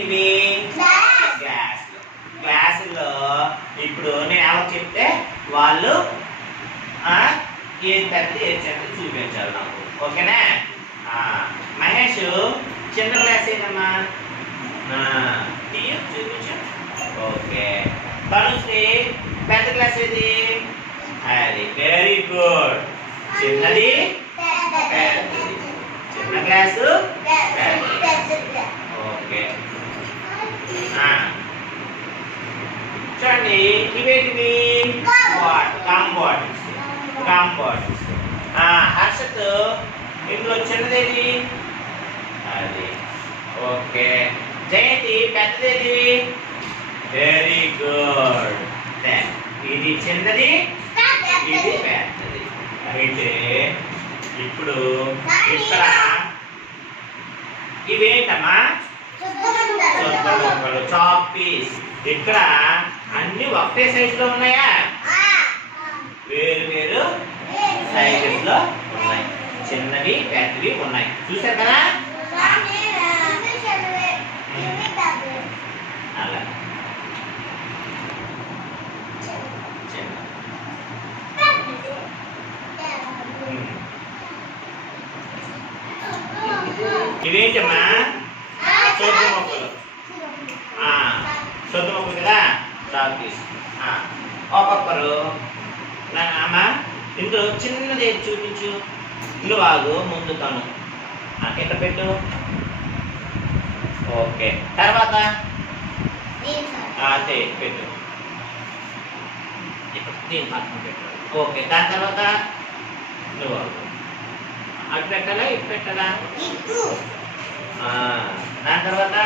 ఏంటివి క్లాసులు. క్లాసుల్లో ఇప్పుడు నేను ఎవరు చెప్తే వాళ్ళు ఏది పెద్దది ఏది చిన్నది చూపించాలి నాకు. ఓకేనా? మహేష్ చిన్న క్లాస్ ఏదమ్మా చూపించు. ఓకే. తనుశ్రీ పెద్ద క్లాస్ ఏది? అది వెరీ గుడ్. చిన్నది పెద్దది, చిన్న క్లాసు పెద్దది. ఓకే. చూడండి ఇవేంటివి? Gum bottles. Gum bottles. Harshath ఇందులో చిన్నదేది? అది. ఓకే. జయంతి పెద్దదేది? Very good. ఇది చిన్నది, ఇది పెద్దది. అయితే ఇప్పుడు ఇక్కడ ఇవేంటమ్మా? Chalk piece. ఇక్కడ అన్ని ఒకటే సైజ్ లో ఉన్నాయా? వేరు వేరు సైజెస్ లో ఉన్నాయి. చిన్నవి పెద్దవి ఉన్నాయి. చూసారు కదా? అలా ఇవేంటమ్మా? సొద్దు మొక్కలు. సొద్దు మొక్కలు కదా? Chalk piece. ఒక్కొక్కరు అమ్మా ఇందులో చిన్నది చూపించు. నువ్వు ఆగు, ముందు తను ఎక్కడ పెట్టు. ఓకే. తర్వాత అదే పెట్టు. దీని పక్కన పెట్టు. ఓకే. దాని తర్వాత నువ్వు అటు పెట్టాలా ఇటు పెట్టాలా? దాని తర్వాత